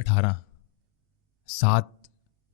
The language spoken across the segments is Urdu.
18 7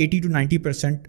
80 to 90%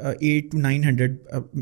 800 to 900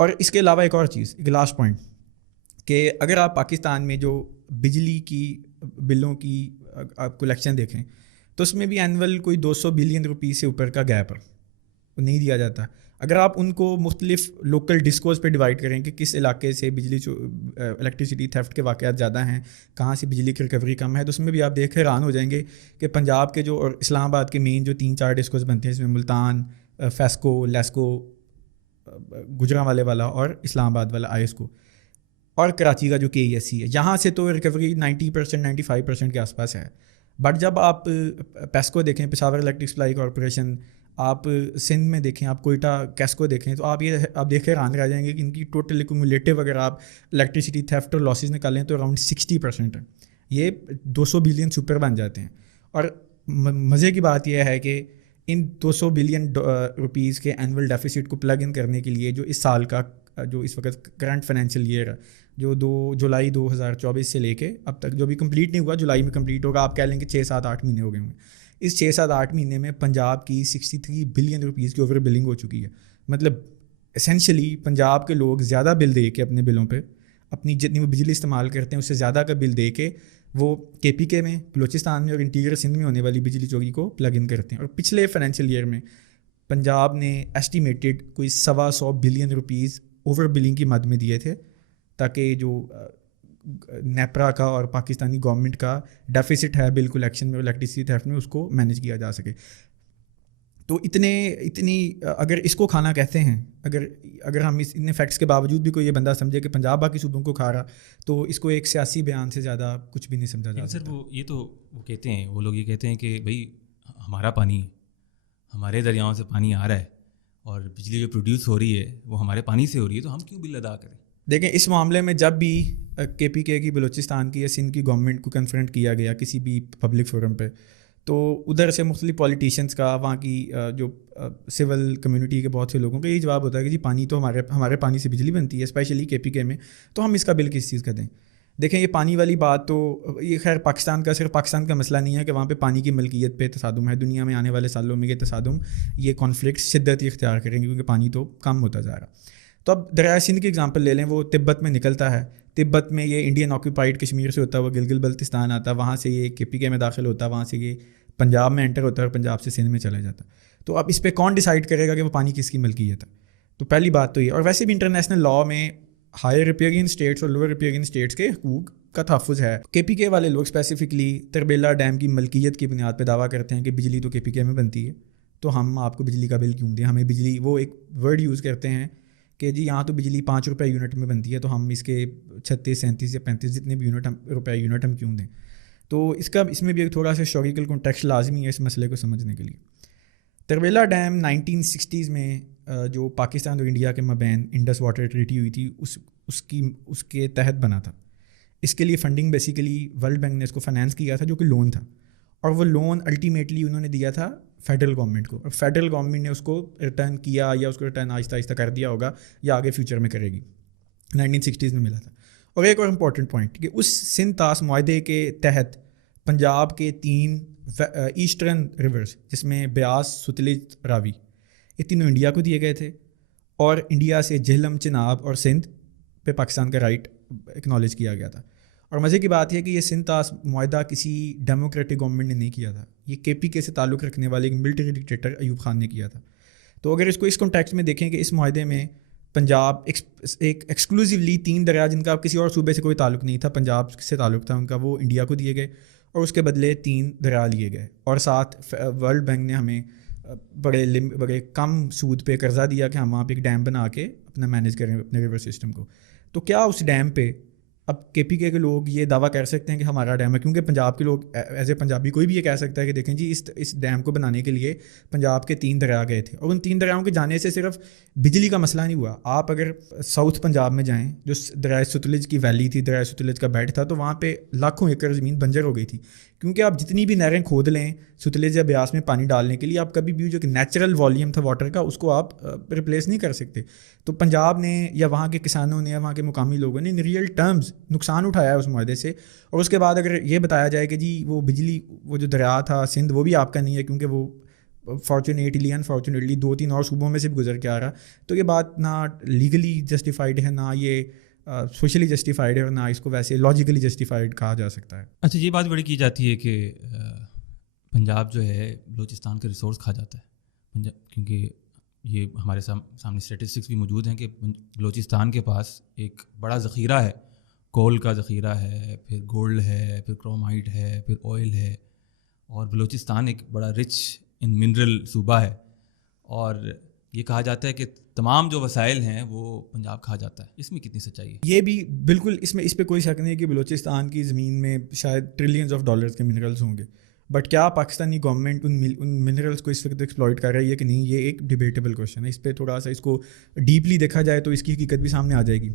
اور اس کے علاوہ ایک اور چیز، ایک لاسٹ پوائنٹ، کہ اگر آپ پاکستان میں جو بجلی کی بلوں کی آپ کلیکشن دیکھیں تو اس میں بھی اینول کوئی 200 بلین روپیز سے اوپر کا گیپ ہے، نہیں دیا جاتا. اگر آپ ان کو مختلف لوکل ڈسکوز پہ ڈیوائڈ کریں کہ کس علاقے سے بجلی الیکٹریسٹی تھیفٹ کے واقعات زیادہ ہیں، کہاں سے بجلی کی ریکوری کم ہے، تو اس میں بھی آپ دیکھ کے حیران ہو جائیں گے کہ پنجاب کے جو اور اسلام آباد کے مین جو 3-4 ڈسکوز بنتے ہیں، اس میں ملتان، فیسکو، لیسکو، گجرانوالے والا اور اسلام آباد والا ISCO، اور کراچی کا جو KESC ہے، یہاں سے تو ریکوری 90%، 95% کے آس پاس ہے. بٹ جب آپ پیسکو دیکھیں، پشاور الیکٹرک سپلائی کارپوریشن، آپ سندھ میں دیکھیں، آپ کوئٹہ کیسکو دیکھیں، تو آپ دیکھ کے حیران رہ جائیں گے کہ ان کی ٹوٹل ایکومولیٹو اگر آپ الیکٹریسٹی تھیفٹ اور لاسز نکالیں تو اراؤنڈ 60% ہے. یہ 200 بلین سپر بن جاتے ہیں. اور مزے کی بات یہ ہے کہ ان 200 بلین روپیز کے اینول ڈیفیسٹ کو پلگ ان کرنے کے لیے جو اس سال کا، جو اس وقت کرنٹ فائنینشیل ایئر ہے، جو 2 جولائی 2024 سے لے کے اب تک جو بھی کمپلیٹ نہیں ہوا، جولائی میں کمپلیٹ ہوگا، آپ کہہ لیں کہ 6-7-8 مہینے ہو گئے ہوں. اس 6-7-8 مہینے میں پنجاب کی 63 بلین روپیز کی اوور بلنگ ہو چکی ہے. مطلب اسینشلی پنجاب کے لوگ زیادہ بل دے کے اپنے بلوں پہ، اپنی جتنی وہ بجلی استعمال کرتے ہیں اس سے زیادہ کا بل دے کے وہ KPK میں، بلوچستان میں اور انٹیریئر سندھ میں ہونے والی بجلی چوری کو پلگ ان کرتے ہیں. اور پچھلے فائنینشیل ایئر میں پنجاب نے ایسٹیمیٹڈ کوئی 125 بلین روپیز اوور بلنگ کی مد میں دیے تھے تاکہ جو نیپرا کا اور پاکستانی گورنمنٹ کا ڈیفیسٹ ہے بل کلیکشن میں اور الیکٹریسٹی تھیفٹ میں، اس کو مینیج کیا جا سکے. تو اتنی اگر اس کو کھانا کہتے ہیں، اگر ہم ان فیکٹس کے باوجود بھی کوئی یہ بندہ سمجھے کہ پنجاب باقی صوبوں کو کھا رہا، تو اس کو ایک سیاسی بیان سے زیادہ کچھ بھی نہیں سمجھا جاتا. سر وہ کہتے ہیں، وہ لوگ یہ کہتے ہیں کہ بھائی ہمارا پانی، ہمارے دریاؤں سے پانی آ رہا ہے اور بجلی جو پروڈیوس ہو رہی ہے وہ ہمارے پانی سے ہو رہی ہے، تو ہم کیوں بل ادا کریں. دیکھیں اس معاملے میں جب بھی KPK کی، بلوچستان کی یا سندھ کی گورنمنٹ کو کنفرنٹ کیا گیا کسی بھی پبلک فورم پہ، تو ادھر سے مختلف پولیٹیشینس کا، وہاں کی جو سول کمیونٹی کے بہت سے لوگوں کا یہی جواب ہوتا ہے کہ جی پانی تو ہمارے پانی سے بجلی بنتی ہے، اسپیشلی KPK میں، تو ہم اس کا بل کس چیز کا دیں. دیکھیں یہ پانی والی بات تو یہ خیر صرف پاکستان کا مسئلہ نہیں ہے کہ وہاں پہ پانی کی ملکیت پہ تصادم ہے. دنیا میں آنے والے سالوں میں یہ تصادم، یہ کانفلکٹ شدت اختیار کریں گے کیونکہ پانی تو کم ہوتا جا رہا. تو اب دریائے سندھ کی اگزامپل لے لیں، وہ تبت میں نکلتا ہے، تبت میں یہ انڈین آکوپائڈ کشمیر سے ہوتا ہے، وہ گلگل بلتستان آتا ہے، وہاں سے یہ KPK میں داخل ہوتا ہے، وہاں سے یہ پنجاب میں انٹر ہوتا ہے اور پنجاب سے سندھ میں چلا جاتا. تو اب اس پہ کون ڈیسائیڈ کرے گا کہ وہ پانی کس کی ملکیت ہے؟ تو پہلی بات تو یہ. اور ویسے بھی انٹرنیشنل لاء میں ہائر ریپیرین اسٹیٹس اور لوور ریپیرین اسٹیٹس کے حقوق کا تحفظ ہے. KPK والے لوگ اسپیسیفکلی تربیلا ڈیم کی ملکیت کی بنیاد پہ دعویٰ کرتے ہیں کہ بجلی تو KPK میں بنتی ہے، تو ہم آپ کو بجلی کا بل کیوں دیں، ہمیں بجلی، وہ ایک ورڈ یوز کرتے ہیں کہ جی یہاں تو بجلی 5 روپے یونٹ میں بنتی ہے، تو ہم اس کے 36، 37 یا 35 جتنے بھی روپے یونٹ ہم کیوں دیں. تو اس میں بھی ایک تھوڑا سا ہسٹوریکل کنٹیکسٹ لازمی ہے اس مسئلے کو سمجھنے کے لیے. تربیلا ڈیم 1960s میں جو پاکستان اور انڈیا کے مابین انڈس واٹر ٹریٹی ہوئی تھی، اس کے تحت بنا تھا. اس کے لیے فنڈنگ بیسیکلی ورلڈ بینک نے اس کو فائنینس کیا تھا، جو کہ لون تھا، اور وہ لون الٹیمیٹلی انہوں نے دیا تھا فیڈرل گورنمنٹ کو، اور فیڈرل گورنمنٹ نے اس کو ریٹرن کیا، یا اس کو ریٹرن آہستہ آہستہ کر دیا ہوگا یا آگے فیوچر میں کرے گی. 1960s میں ملا تھا. اور ایک اور امپورٹنٹ پوائنٹ کہ اس سندھ طاس معاہدے کے تحت پنجاب کے 3 ایسٹرن ریورز، جس میں بیاس، ستلج، راوی، یہ تینوں انڈیا کو دیے گئے تھے، اور انڈیا سے جہلم، چناب اور سندھ پہ پاکستان کا رائٹ اکنالج کیا گیا تھا. اور مزے کی بات ہے کہ یہ سندھ طاس معاہدہ کسی ڈیموکریٹک گورنمنٹ نے نہیں کیا تھا، یہ KPK سے تعلق رکھنے والے ایک ملٹری ڈکٹیٹر ایوب خان نے کیا تھا. تو اگر اس کو اس کانٹیکسٹ میں دیکھیں کہ اس معاہدے میں پنجاب ایک ایکسکلوزیولی 3 دریا جن کا کسی اور صوبے سے کوئی تعلق نہیں تھا، پنجاب سے تعلق تھا ان کا، وہ انڈیا کو دیے گئے، اور اس کے بدلے 3 دریا لیے گئے. اور ساتھ ورلڈ بینک نے ہمیں بڑے کم سود پہ قرضہ دیا کہ ہم وہاں پہ ایک ڈیم بنا کے اپنا مینیج کریں اپنے ریور سسٹم کو. تو کیا اس ڈیم پہ اب KPK کے لوگ یہ دعویٰ کر سکتے ہیں کہ ہمارا ڈیم ہے؟ کیونکہ پنجاب کے لوگ ایز اے پنجابی کوئی بھی یہ کہہ سکتا ہے کہ دیکھیں جی اس ڈیم کو بنانے کے لیے پنجاب کے 3 دریا گئے تھے، اور ان 3 دریاؤں کے جانے سے صرف بجلی کا مسئلہ نہیں ہوا. آپ اگر ساؤتھ پنجاب میں جائیں، جو دریائے ستلج کی ویلی تھی، دریائے ستلج کا بیڈ تھا، تو وہاں پہ لاکھوں ایکڑ زمین بنجر ہو گئی تھی، کیونکہ آپ جتنی بھی نہریں کھود لیں ستلج یا بیاس میں پانی ڈالنے کے لیے، آپ کبھی بھی جو کہ نیچرل والیوم تھا واٹر کا، اس کو آپ ریپلیس نہیں کر سکتے. تو پنجاب نے یا وہاں کے کسانوں نے یا وہاں کے مقامی لوگوں نے ان ریئل ٹرمز نقصان اٹھایا ہے اس معاہدے سے. اور اس کے بعد اگر یہ بتایا جائے کہ جی وہ بجلی، وہ جو دریا تھا سندھ، وہ بھی آپ کا نہیں ہے کیونکہ وہ فارچونیٹلی انفارچونیٹلی 2-3 اور صوبوں میں سے بھی گزر کے آ رہا. تو یہ بات نہ لیگلی جسٹیفائڈ ہے، نہ یہ سوشلی جسٹیفائڈ ہے، اور نہ اس کو ویسے لاجیکلی جسٹیفائڈ کہا جا سکتا ہے. اچھا، یہ بات بڑی کی جاتی ہے کہ پنجاب جو ہے بلوچستان کے ریسورس کھا جاتا ہے پنجاب، کیونکہ یہ ہمارے سامنے اسٹیٹسٹکس بھی موجود ہیں کہ بلوچستان کے پاس ایک بڑا ذخیرہ ہے، کول کا ذخیرہ ہے، پھر گولڈ ہے، پھر کرومائٹ ہے، پھر آئل ہے، اور بلوچستان ایک بڑا رچ ان منرل صوبہ ہے. اور یہ کہا جاتا ہے کہ تمام جو وسائل ہیں وہ پنجاب کھا جاتا ہے. اس میں کتنی سچائی ہے؟ یہ بھی بالکل اس پہ کوئی شک نہیں کہ بلوچستان کی زمین میں شاید ٹریلینز آف ڈالرز کے منرلز ہوں گے، بٹ کیا پاکستانی گورنمنٹ ان منرلز کو اس وقت ایکسپلائٹ کر رہی ہے کہ نہیں، یہ ایک ڈیبیٹیبل کوشچن ہے. اس پہ تھوڑا سا اس کو ڈیپلی دیکھا جائے تو اس کی حقیقت بھی سامنے آ جائے گی.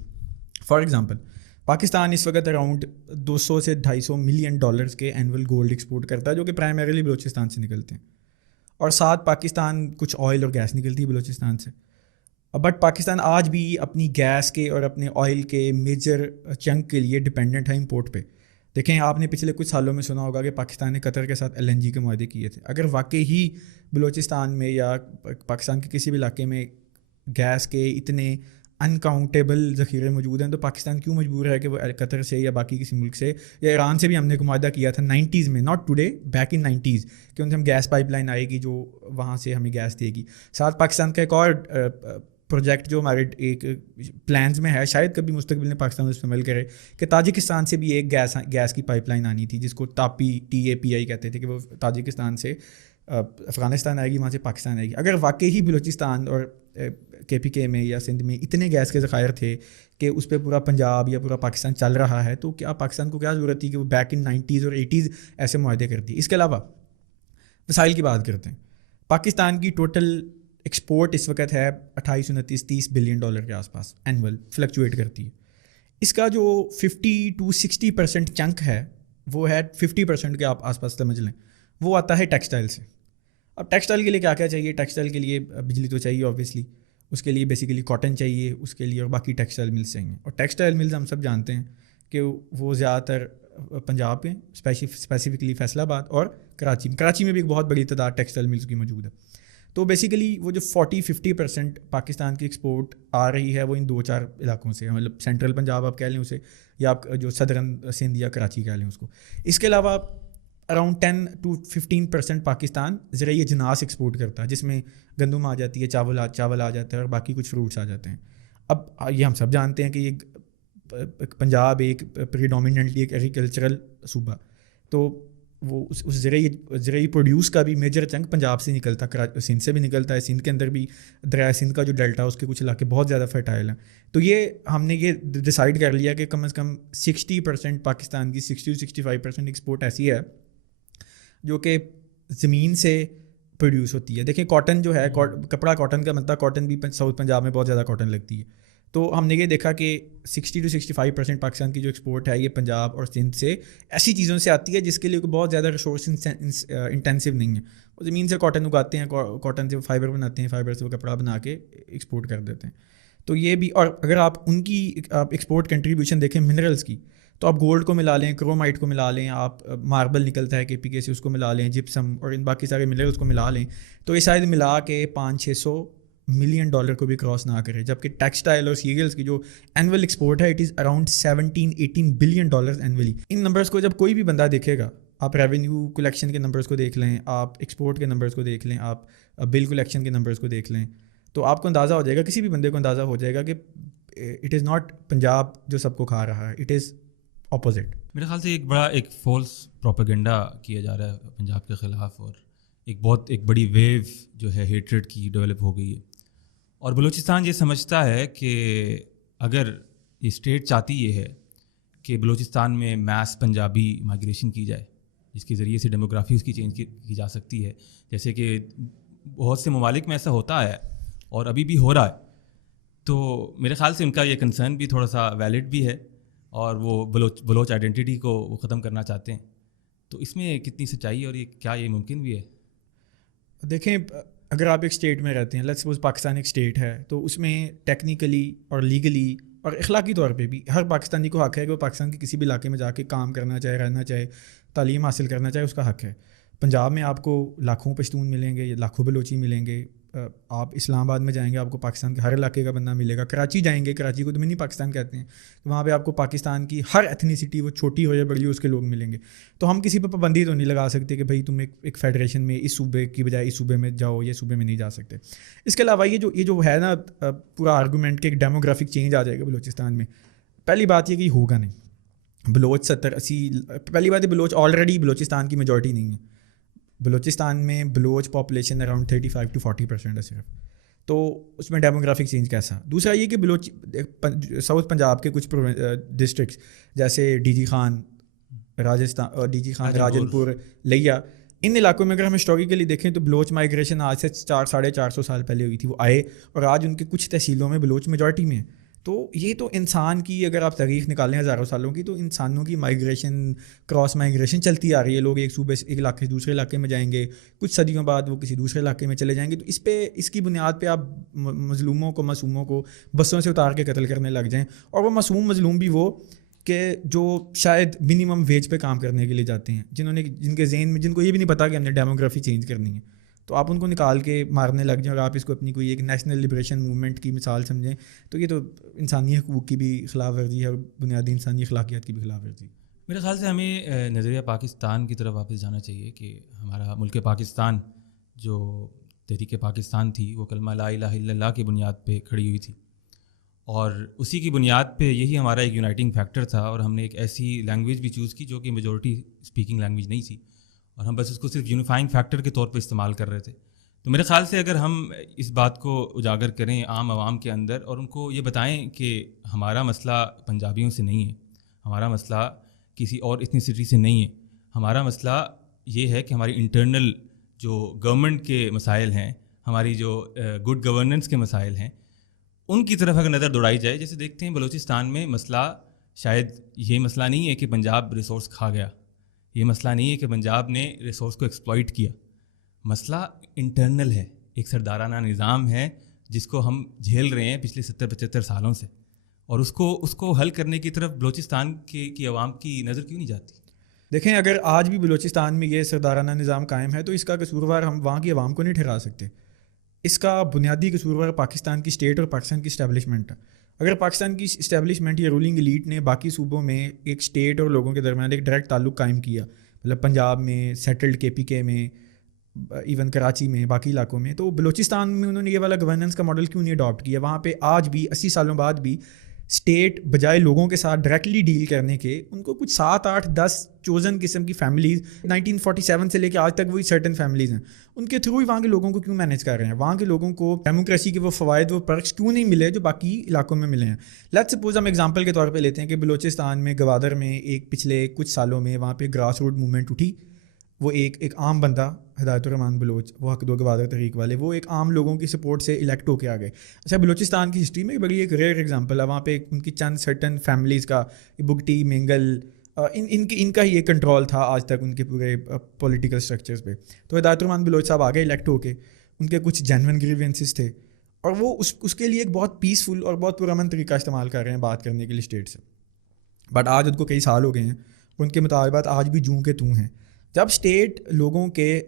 فار ایگزامپل، پاکستان اس وقت اراؤنڈ 200 سے 250 ملین ڈالرز کے اینول گولڈ ایکسپورٹ کرتا ہے، جو کہ پرائمریلی بلوچستان سے نکلتے ہیں، اور ساتھ پاکستان کچھ آئل اور گیس نکلتی ہے بلوچستان سے. بٹ پاکستان آج بھی اپنی گیس کے اور اپنے آئل کے میجر چنک کے لیے ڈپینڈنٹ ہے امپورٹ پہ. دیکھیں، آپ نے پچھلے کچھ سالوں میں سنا ہوگا کہ پاکستان نے قطر کے ساتھ LNG کے معاہدے کیے تھے. اگر واقعی ہی بلوچستان میں یا پاکستان کے کسی بھی علاقے میں گیس کے اتنے انکاؤنٹیبل ذخیرے موجود ہیں، تو پاکستان کیوں مجبور ہے کہ وہ قطر سے یا باقی کسی ملک سے یا ایران سے بھی ہم نے معاہدہ کیا تھا 90s میں، not today, back in 90s، کہ ان سے ہم گیس پائپ لائن آئے گی جو وہاں سے ہمیں گیس دے گی. ساتھ پاکستان کا ایک اور پروجیکٹ جو ہمارے ایک پلانز میں ہے، شاید کبھی مستقبل میں پاکستان اس پہ عمل کرے، کہ تاجکستان سے بھی ایک گیس کی پائپ لائن آنی تھی، جس کو TAPI کہتے تھے، کہ وہ تاجکستان سے افغانستان آئے گی، وہاں سے پاکستان آئے گی. اگر واقعی ہی بلوچستان اور KPK میں یا سندھ میں اتنے گیس کے ذخائر تھے کہ اس پہ پورا پنجاب یا پورا پاکستان چل رہا ہے، تو کیا پاکستان کو کیا ضرورت تھی کہ وہ بیک ان 90s اور 80s ایسے معاہدے کرتی. اس کے علاوہ وسائل کی بات کرتے ہیں. پاکستان کی ٹوٹل ایکسپورٹ اس وقت ہے 28-29-30 بلین ڈالر کے آس پاس اینول، فلکچویٹ کرتی ہے. اس کا جو 50-60% چنک ہے وہ ہے 50% کے آپ آس پاس سمجھ لیں، وہ آتا ہے ٹیکسٹائل سے. اب ٹیکسٹائل کے لیے کیا کیا چاہیے؟ ٹیکسٹائل کے لیے بجلی تو چاہیے اوبیسلی، اس کے لیے بیسیکلی کاٹن چاہیے اس کے لیے، اور باقی ٹیکسٹائل ملز چاہیے. اور ٹیکسٹائل ملز ہم سب جانتے ہیں کہ وہ زیادہ تر پنجاب میں، اسپیسیفکلی فیصل آباد اور کراچی میں بھی ایک بہت بڑی تعداد ٹیکسٹائل ملز کی موجود ہے. تو بیسیکلی وہ جو 40-50% پاکستان کی ایکسپورٹ آ رہی ہے وہ ان 2-4 علاقوں سے، مطلب سینٹرل پنجاب آپ کہہ لیں اسے، یا آپ جو صدرن سندھ یا کراچی کہہ لیں اس کو. اس کے علاوہ اراؤنڈ 10-15% پاکستان زرعی اجناس ایکسپورٹ کرتا ہے، جس میں گندم آ جاتی ہے، چاول آ جاتا ہے، اور باقی کچھ فروٹس آ جاتے ہیں. اب یہ ہم سب جانتے ہیں کہ یہ پنجاب ایک پریڈومیننٹلی ایک ایگریکلچرل صوبہ، تو وہ اس زرعی پروڈیوس کا بھی میجر چنک پنجاب سے نکلتا ہے، سندھ سے بھی نکلتا ہے. سندھ کے اندر بھی دریائے سندھ کا جو ڈیلٹا ہے اس کے کچھ علاقے بہت زیادہ فرٹائل ہیں. تو یہ ہم نے یہ ڈیسائیڈ کر لیا کہ کم از کم 60% پاکستان کی 60-65% ایکسپورٹ ایسی ہے جو کہ زمین سے پروڈیوس ہوتی ہے. دیکھیں، کاٹن جو ہے، کپڑا کاٹن کا مطلب کاٹن بھی ساؤتھ پنجاب میں بہت زیادہ کاٹن لگتی ہے. تو ہم نے یہ دیکھا کہ 60-65% پاکستان کی جو ایکسپورٹ ہے یہ پنجاب اور سندھ سے ایسی چیزوں سے آتی ہے جس کے لیے کوئی بہت زیادہ ریسورس انٹینسو نہیں ہے. وہ زمین سے کاٹن اگاتے ہیں، کاٹن سے فائبر بناتے ہیں، فائبر سے وہ کپڑا بنا کے ایکسپورٹ کر دیتے ہیں. تو یہ بھی، اور اگر آپ ان کی ایکسپورٹ کنٹریبیوشن دیکھیں منرلس کی، تو آپ گولڈ کو ملا لیں، کرومائٹ کو ملا لیں، آپ ماربل نکلتا ہے KPK سے اس کو ملا لیں، جپسم اور ان باقی سارے منرلس کو ملا لیں، تو یہ شاید ملا کے 500-600 ملین ڈالر کو بھی کراس نہ کرے. جبکہ ٹیکسٹائل اور سیریلس کی جو اینول ایکسپورٹ ہے it is around 17-18 billion dollar annually. In numbers کو جب کوئی بھی بندہ دیکھے گا، آپ ریونیو کلیکشن کے نمبرس کو دیکھ لیں، آپ ایکسپورٹ کے نمبرس کو دیکھ لیں، آپ بل کلیکشن کے نمبرس کو دیکھ لیں، تو آپ کو اندازہ ہو جائے گا، کسی بھی بندے کو اندازہ ہو جائے گا کہ اٹ از ناٹ پنجاب جو سب کو کھا رہا ہے، اٹ از اپوزٹ. میرے خیال سے ایک بڑا ایک فالس پروپیگنڈا کیا جا رہا ہے پنجاب کے خلاف، اور ایک بڑی ویو جو ہے ہیٹریڈ کی ڈیولپ ہو گئی ہے. اور بلوچستان یہ سمجھتا ہے کہ اگر یہ اسٹیٹ چاہتی یہ ہے کہ بلوچستان میں میس پنجابی مائگریشن کی جائے، جس کے ذریعے سے ڈیموگرافی اس کی چینج کی جا سکتی ہے، جیسے کہ بہت سے ممالک میں ایسا ہوتا ہے اور ابھی بھی ہو رہا ہے، تو میرے خیال سے ان کا یہ کنسرن بھی تھوڑا سا ویلڈ بھی ہے، اور وہ بلوچ آئیڈینٹی کو وہ ختم کرنا چاہتے ہیں. تو اس میں کتنی سچائی ہے، اور کیا یہ ممکن بھی ہے؟ دیکھیں، اگر آپ ایک اسٹیٹ میں رہتے ہیں، لیٹس سپوز پاکستان ایک اسٹیٹ ہے، تو اس میں ٹیکنیکلی اور لیگلی اور اخلاقی طور پہ بھی ہر پاکستانی کو حق ہے کہ وہ پاکستان کے کسی بھی علاقے میں جا کے کام کرنا چاہے، رہنا چاہے، تعلیم حاصل کرنا چاہے، اس کا حق ہے. پنجاب میں آپ کو لاکھوں پشتون ملیں گے یا لاکھوں بلوچی ملیں گے. آپ اسلام آباد میں جائیں گے آپ کو پاکستان کے ہر علاقے کا بندہ ملے گا. کراچی جائیں گے, کراچی کو تو منی پاکستان کہتے ہیں, وہاں پہ آپ کو پاکستان کی ہر ایتھنیسٹی, وہ چھوٹی ہو یا بڑی ہو, اس کے لوگ ملیں گے. تو ہم کسی پہ پابندی تو نہیں لگا سکتے کہ بھائی تم ایک فیڈریشن میں اس صوبے کی بجائے اس صوبے میں جاؤ, یہ صوبے میں نہیں جا سکتے. اس کے علاوہ یہ جو ہے نا پورا آرگومنٹ کہ ایک ڈیموگرافک چینج آ جائے گا بلوچستان میں, پہلی بات یہ کہ ہوگا نہیں. بلوچ 70-80, پہلی بات ہے بلوچ آلریڈی بلوچستان کی میجورٹی نہیں ہے. بلوچستان میں بلوچ پاپولیشن اراؤنڈ 35 to 40% ہے صرف. تو اس میں ڈیموگرافک چینج کیسا. دوسرا یہ کہ بلوچ ساؤتھ پنجاب کے کچھ ڈسٹرکٹس جیسے D G Khan Rajasthan, D G Khan Rajanpur, Layyah, ان علاقوں میں اگر ہم ہسٹوریکلی دیکھیں تو بلوچ مائیگریشن آج سے 400-450 سال پہلے ہوئی تھی, وہ آئے اور آج ان کے کچھ تحصیلوں میں بلوچ میجورٹی میں. تو یہ تو انسان کی اگر آپ تاریخ نکالیں ہزاروں سالوں کی, تو انسانوں کی مائیگریشن, کراس مائیگریشن چلتی آ رہی ہے. لوگ ایک صوبے سے ایک علاقے سے دوسرے علاقے میں جائیں گے, کچھ صدیوں بعد وہ کسی دوسرے علاقے میں چلے جائیں گے. تو اس کی بنیاد پہ آپ مظلوموں کو, معصوموں کو بسوں سے اتار کے قتل کرنے لگ جائیں. اور وہ مظلوم بھی وہ کہ جو شاید منیمم ویج پہ کام کرنے کے لیے جاتے ہیں, جن کے ذہن میں, جن کو یہ بھی نہیں پتا کہ ہم نے ڈیموگرافی چینج کرنی ہے, تو آپ ان کو نکال کے مارنے لگ جائیں اور آپ اس کو اپنی کوئی ایک نیشنل لبریشن موومنٹ کی مثال سمجھیں. تو یہ تو انسانی حقوق کی بھی خلاف ورزی ہے اور بنیادی انسانی اخلاقیات کی بھی خلاف ورزی. میرے خیال سے ہمیں نظریہ پاکستان کی طرف واپس جانا چاہیے کہ ہمارا ملک پاکستان, جو تحریک پاکستان تھی, وہ کلمہ لا الہ الا اللہ کی بنیاد پہ کھڑی ہوئی تھی, اور اسی کی بنیاد پہ یہی ہمارا ایک یونائٹنگ فیکٹر تھا. اور ہم نے ایک ایسی لینگویج بھی چوز کی جو کہ میجورٹی اسپیکنگ لینگویج نہیں تھی, اور ہم بس اس کو صرف یونیفائنگ فیکٹر کے طور پہ استعمال کر رہے تھے. تو میرے خیال سے اگر ہم اس بات کو اجاگر کریں عام عوام کے اندر, اور ان کو یہ بتائیں کہ ہمارا مسئلہ پنجابیوں سے نہیں ہے, ہمارا مسئلہ کسی اور ایتھنیسٹی سے نہیں ہے, ہمارا مسئلہ یہ ہے کہ ہماری انٹرنل جو گورنمنٹ کے مسائل ہیں, ہماری جو گڈ گورننس کے مسائل ہیں, ان کی طرف اگر نظر دوڑائی جائے. جیسے دیکھتے ہیں بلوچستان میں مسئلہ شاید یہ مسئلہ نہیں ہے کہ پنجاب ریسورس کھا گیا, یہ مسئلہ نہیں ہے کہ پنجاب نے ریسورس کو ایکسپلائٹ کیا. مسئلہ انٹرنل ہے, ایک سردارانہ نظام ہے جس کو ہم جھیل رہے ہیں پچھلے 70-75 سالوں سے, اور اس کو حل کرنے کی طرف بلوچستان کی عوام کی نظر کیوں نہیں جاتی؟ دیکھیں, اگر آج بھی بلوچستان میں یہ سردارانہ نظام قائم ہے تو اس کا قصوروار ہم وہاں کی عوام کو نہیں ٹھہرا سکتے. اس کا بنیادی قصوروار پاکستان کی اسٹیٹ اور پاکستان کی اسٹیبلشمنٹ ہے. اگر پاکستان کی اسٹیبلشمنٹ یا رولنگ ایلیٹ نے باقی صوبوں میں ایک اسٹیٹ اور لوگوں کے درمیان ایک ڈائریکٹ تعلق قائم کیا, مطلب پنجاب میں سیٹلڈ KPK میں, ایون کراچی میں, باقی علاقوں میں, تو بلوچستان میں انہوں نے یہ والا گورننس کا ماڈل کیوں نہیں اڈاپٹ کیا؟ وہاں پہ آج بھی 80 سالوں بعد بھی اسٹیٹ بجائے لوگوں کے ساتھ ڈائریکٹلی ڈیل کرنے کے, ان کو کچھ 7-8-10 چوزن قسم کی فیملیز 1947 سے لے کے آج تک وہی سرٹن فیملیز ہیں, ان کے تھرو ہی وہاں کے لوگوں کو کیوں مینیج کر رہے ہیں؟ وہاں کے لوگوں کو ڈیموکریسی کے وہ فوائد, وہ پرکس کیوں نہیں ملے جو باقی علاقوں میں ملے ہیں؟ لیٹس سپوز ہم ایگزامپل کے طور پہ لیتے ہیں کہ بلوچستان میں گوادر میں ایک پچھلے کچھ سالوں میں وہاں پہ گراس روٹ موومنٹ اٹھی. وہ ایک عام بندہ ہدایت الرحمان بلوچ, وہ حق دو گوادر تحریک والے, وہ ایک عام لوگوں کی سپورٹ سے الیکٹ ہو کے آ گئے. اچھا, بلوچستان کی ہسٹری میں بڑی ایک ریئر ایگزامپل ہے, وہاں پہ ان کی چند سرٹن فیملیز کا, بگٹی, مینگل, ان کا ہی یہ کنٹرول تھا آج تک ان کے پورے پولیٹیکل اسٹرکچرز پہ. تو ہدایت الرحمان بلوچ صاحب آگے الیکٹ ہو کے, ان کے کچھ جینون گریوینسز تھے, اور وہ اس کے لیے ایک بہت پیسفل اور بہت پرامن طریقہ استعمال کر رہے ہیں بات کرنے کے لیے اسٹیٹ سے. بٹ آج ان کو کئی سال ہو گئے ہیں, ان کے مطالبات آج بھی جوں کے توں ہیں. جب اسٹیٹ لوگوں کے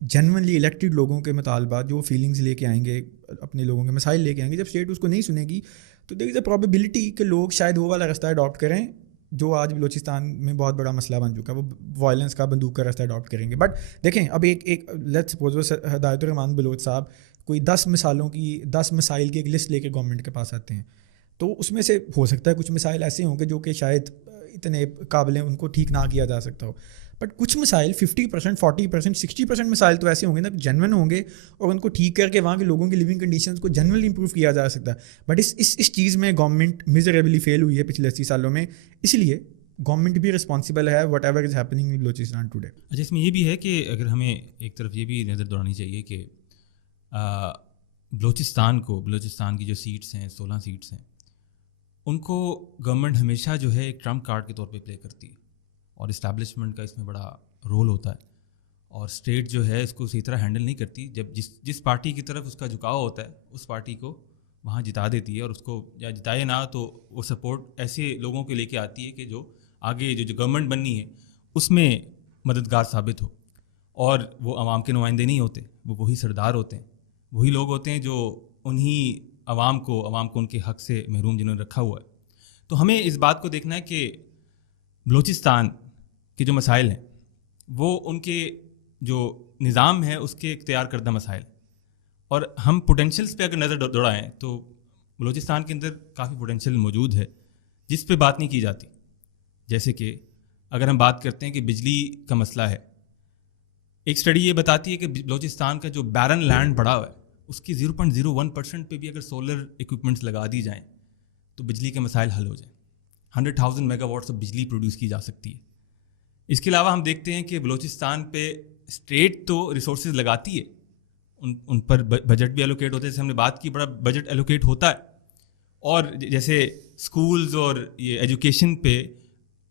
جنونلی الیکٹڈ لوگوں کے مطالبات, جو فیلنگز لے کے آئیں گے, اپنے لوگوں کے مسائل لے کے آئیں گے, جب اسٹیٹ اس کو نہیں سنے گی تو دیر از اے پرابیبلٹی کہ لوگ شاید وہ والا راستہ اڈاپٹ کریں جو آج بلوچستان میں بہت بڑا مسئلہ بن چکا ہے, وہ وائلنس کا, بندوق کا راستہ اڈاپٹ کریں گے. بٹ دیکھیں, اب ایک لیٹس سپوز ہدایت الرحمان بلوچ صاحب کوئی 10 مسائل کی ایک لسٹ لے کے گورنمنٹ کے پاس آتے ہیں, تو اس میں سے ہو سکتا ہے کچھ مسائل ایسے ہوں گے جو کہ شاید اتنے قابل ہیں ان کو ٹھیک نہ کیا جا سکتا ہو, بٹ کچھ مسائل 50%, 40%, 60% مسائل تو ایسے ہوں گے نا, جینون ہوں گے, اور ان کو ٹھیک کر کے وہاں کے لوگوں کی لیونگ کنڈیشنز کو جنرلی امپروو کیا جا سکتا ہے. بٹ اس چیز میں گورنمنٹ میزریبلی فیل ہوئی ہے پچھلے 80 سالوں میں, اس لیے گورنمنٹ بھی رسپانسبل ہے what ever is happening in Balochistan today. اچھا, اس میں یہ بھی ہے کہ اگر ہمیں ایک طرف یہ بھی نظر دوڑانی چاہیے کہ بلوچستان کی جو سیٹس ہیں, 16 سیٹس ہیں, ان کو گورنمنٹ ہمیشہ جو ہے ایک ٹرمپ کارڈ کے طور پہ پلے کرتی ہے, اور اسٹیبلشمنٹ کا اس میں بڑا رول ہوتا ہے, اور اسٹیٹ جو ہے اس کو اسی طرح ہینڈل نہیں کرتی. جب جس پارٹی کی طرف اس کا جھکاؤ ہوتا ہے اس پارٹی کو وہاں جتا دیتی ہے, اور اس کو یا جتائے نہ تو وہ سپورٹ ایسے لوگوں کے لے کے آتی ہے کہ جو آگے جو گورنمنٹ بننی ہے اس میں مددگار ثابت ہو. اور وہ عوام کے نمائندے نہیں ہوتے, وہ وہی سردار ہوتے ہیں, وہی لوگ ہوتے ہیں جو انہی عوام کو ان کے حق سے محروم جنہوں نے رکھا ہوا ہے. تو ہمیں اس بات کو دیکھنا ہے کہ بلوچستان کے جو مسائل ہیں وہ ان کے جو نظام ہے اس کے اختیار کردہ مسائل, اور ہم پوٹینشیلز پہ اگر نظر دوڑائیں تو بلوچستان کے اندر کافی پوٹینشیل موجود ہے جس پہ بات نہیں کی جاتی. جیسے کہ اگر ہم بات کرتے ہیں کہ بجلی کا مسئلہ ہے, ایک اسٹڈی یہ بتاتی ہے کہ بلوچستان کا جو بیرن لینڈ بڑا ہوا ہے اس کی 0.01% پہ بھی اگر سولر ایکوپمنٹس لگا دی جائیں تو بجلی کے مسائل حل ہو جائیں. 100,000 میگا واٹس آف بجلی پروڈیوس کی جا سکتی ہے. اس کے علاوہ ہم دیکھتے ہیں کہ بلوچستان پہ اسٹیٹ تو ریسورسز لگاتی ہے, ان پر بجٹ بھی ایلوکیٹ ہوتا ہے, جیسے ہم نے بات کی بڑا بجٹ ایلوکیٹ ہوتا ہے. اور جیسے اسکولز اور یہ ایجوکیشن پہ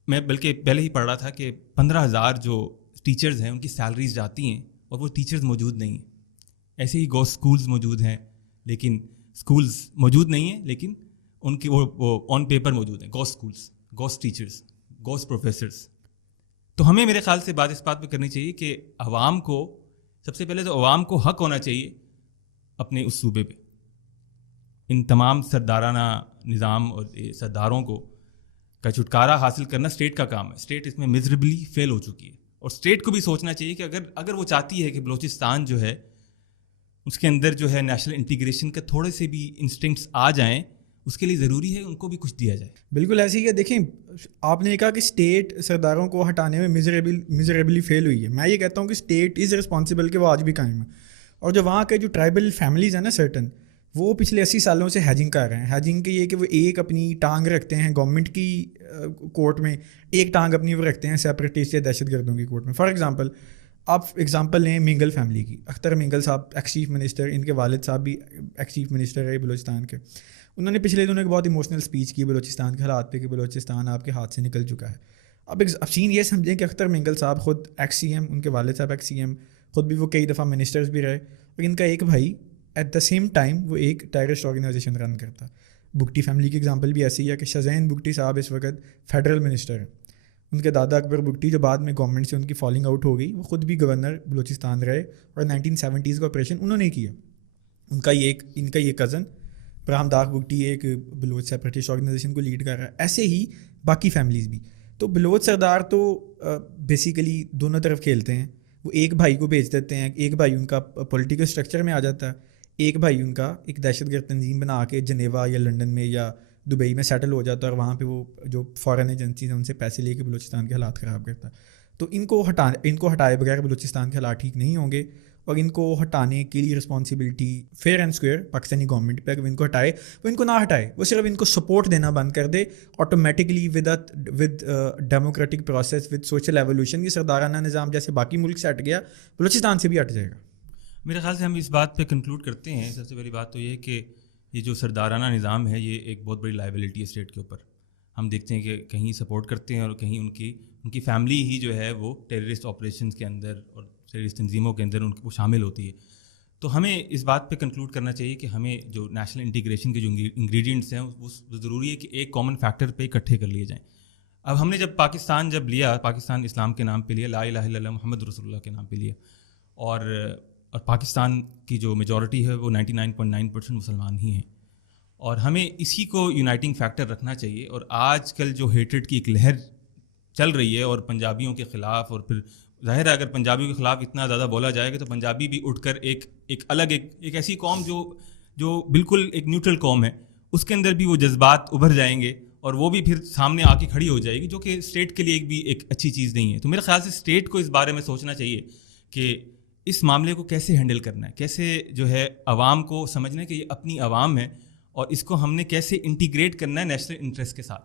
میں بلکہ پہلے ہی پڑھ رہا تھا کہ 15,000 جو ٹیچرز ہیں ان کی سیلریز جاتی ہیں اور وہ ٹیچرز موجود نہیں ہیں. ایسے ہی گوسٹ اسکولز موجود ہیں لیکن اسکولز موجود نہیں ہیں, لیکن ان کی وہ آن پیپر موجود ہیں, ghost schools, ghost teachers, ghost professors. تو ہمیں میرے خیال سے اس بات پہ کرنی چاہیے کہ عوام کو سب سے پہلے تو عوام کو حق ہونا چاہیے اپنے اس صوبے پہ. ان تمام سردارانہ نظام اور سرداروں کا چھٹکارا حاصل کرنا اسٹیٹ کا کام ہے. اسٹیٹ اس میں میزریبلی فیل ہو چکی ہے, اور اسٹیٹ کو بھی سوچنا چاہیے کہ اگر وہ چاہتی ہے کہ بلوچستان جو ہے اس کے اندر جو ہے نیشنل انٹیگریشن کے تھوڑے سے بھی انسٹنکٹس آ جائیں, اس کے لیے ضروری ہے ان کو بھی کچھ دیا جائے. بالکل ایسے ہی ہے. دیکھیں آپ نے کہا کہ اسٹیٹ سرداروں کو ہٹانے میں میزریبلی فیل ہوئی ہے. میں یہ کہتا ہوں کہ اسٹیٹ از رسپانسبل کہ وہ آج بھی قائم ہے. اور جو وہاں کے جو ٹرائبل فیملیز ہیں نا سرٹن, وہ پچھلے 80 سالوں سے ہیجنگ کر رہے ہیں. ہیجنگ کے یہ کہ وہ ایک اپنی ٹانگ رکھتے ہیں گورنمنٹ کی کورٹ میں, ایک ٹانگ اپنی وہ رکھتے ہیں سیپریٹسٹ یا دہشت گردوں کی کورٹ میں. فار ایگزامپل آپ ایگزامپل لیں مینگل فیملی کی. اختر مینگل صاحب ایکس چیف منسٹر, ان کے والد صاحب بھی ایکس چیف منسٹر رہے بلوچستان کے. انہوں نے پچھلے دنوں ایک بہت ایموشنل اسپیچ کی بلوچستان کے حالات پہ کہ بلوچستان آپ کے ہاتھ سے نکل چکا ہے. اب سین یہ سمجھیں کہ اختر مینگل صاحب خود ایکس سی ایم, ان کے والد صاحب ایکس سی ایم, خود بھی وہ کئی دفعہ منسٹرز بھی رہے, اور ان کا ایک بھائی ایٹ دا سیم ٹائم وہ ایک ٹیررسٹ آرگنائزیشن رن کرتا. بگٹی فیملی کی ایگزامپل بھی ایسی ہے کہ شزین بگٹی صاحب اس وقت فیڈرل منسٹر ہیں. ان کے دادا اکبر بگٹی جو بعد میں گورنمنٹ سے ان کی فالنگ آؤٹ ہو گئی, وہ خود بھی گورنر بلوچستان رہے اور 1970s کا آپریشن انہوں نے کیا. ان کا یہ کزن برہم داغ بگٹی ایک بلوچ سیپریٹسٹ آرگنائزیشن کو لیڈ کر رہا ہے. ایسے ہی باقی فیملیز بھی. تو بلوچ سردار تو بیسیکلی دونوں طرف کھیلتے ہیں. وہ ایک بھائی کو بھیج دیتے ہیں, ایک بھائی ان کا پولیٹیکل اسٹرکچر میں آ جاتا ہے, ایک بھائی ان کا ایک دہشت گرد تنظیم بنا کے جنیوا یا لنڈن میں یا دبئی میں سیٹل ہو جاتا ہے, اور وہاں پہ وہ جو فارن ایجنسیز ہیں ان سے پیسے لے کے بلوچستان کے حالات خراب کرتا ہے. تو ان کو ہٹائے بغیر بلوچستان کے حالات ٹھیک نہیں ہوں گے, اور ان کو ہٹانے کے لیے responsibility fair and square Pakistani government پہ. اگر ان کو ہٹائے, وہ ان کو نہ ہٹائے, وہ صرف ان کو سپورٹ دینا بند کر دے, automatically with democratic process, with social evolution, یہ سردارانہ نظام جیسے باقی ملک سے ہٹ گیا, بلوچستان سے بھی ہٹ جائے گا. میرے خیال سے ہم اس بات پہ کنکلوڈ کرتے ہیں. سب سے پہلی بات تو یہ ہے کہ یہ جو سردارانہ نظام ہے یہ ایک بہت بڑی لائبلٹی ہے اسٹیٹ کے اوپر. ہم دیکھتے ہیں کہ کہیں سپورٹ کرتے ہیں اور کہیں ان کی فیملی ہی جو ہے وہ ٹیررسٹ آپریشنس کے اندر اور ٹیررسٹ تنظیموں کے اندر وہ شامل ہوتی ہے. تو ہمیں اس بات پہ کنکلوڈ کرنا چاہیے کہ ہمیں جو نیشنل انٹیگریشن کے جو انگریڈینٹس ہیں وہ ضروری ہے کہ ایک کامن فیکٹر پہ اکٹھے کر لیے جائیں. اب ہم نے جب پاکستان لیا, پاکستان اسلام کے نام پہ لیا, لا الہ الا اللہ محمد رسول اللہ کے نام پہ لیا, اور پاکستان کی جو میجورٹی ہے وہ 99.9% مسلمان ہی ہیں, اور ہمیں اسی کو یونائٹنگ فیکٹر رکھنا چاہیے. اور آج کل جو ہیٹریڈ کی ایک لہر چل رہی ہے اور پنجابیوں کے خلاف, اور پھر ظاہر ہے اگر پنجابیوں کے خلاف اتنا زیادہ بولا جائے گا تو پنجابی بھی اٹھ کر ایک الگ ایک ایسی قوم جو بالکل ایک نیوٹرل قوم ہے, اس کے اندر بھی وہ جذبات ابھر جائیں گے, اور وہ بھی پھر سامنے آ کے کھڑی ہو جائے گی, جو کہ اسٹیٹ کے لیے بھی ایک اچھی چیز نہیں ہے. تو میرے خیال سے اسٹیٹ کو اس بارے میں سوچنا چاہیے کہ اس معاملے کو کیسے ہینڈل کرنا ہے, کیسے جو ہے عوام کو سمجھنا ہے کہ یہ اپنی عوام ہے, اور اس کو ہم نے کیسے انٹیگریٹ کرنا ہے نیشنل انٹرسٹ کے ساتھ.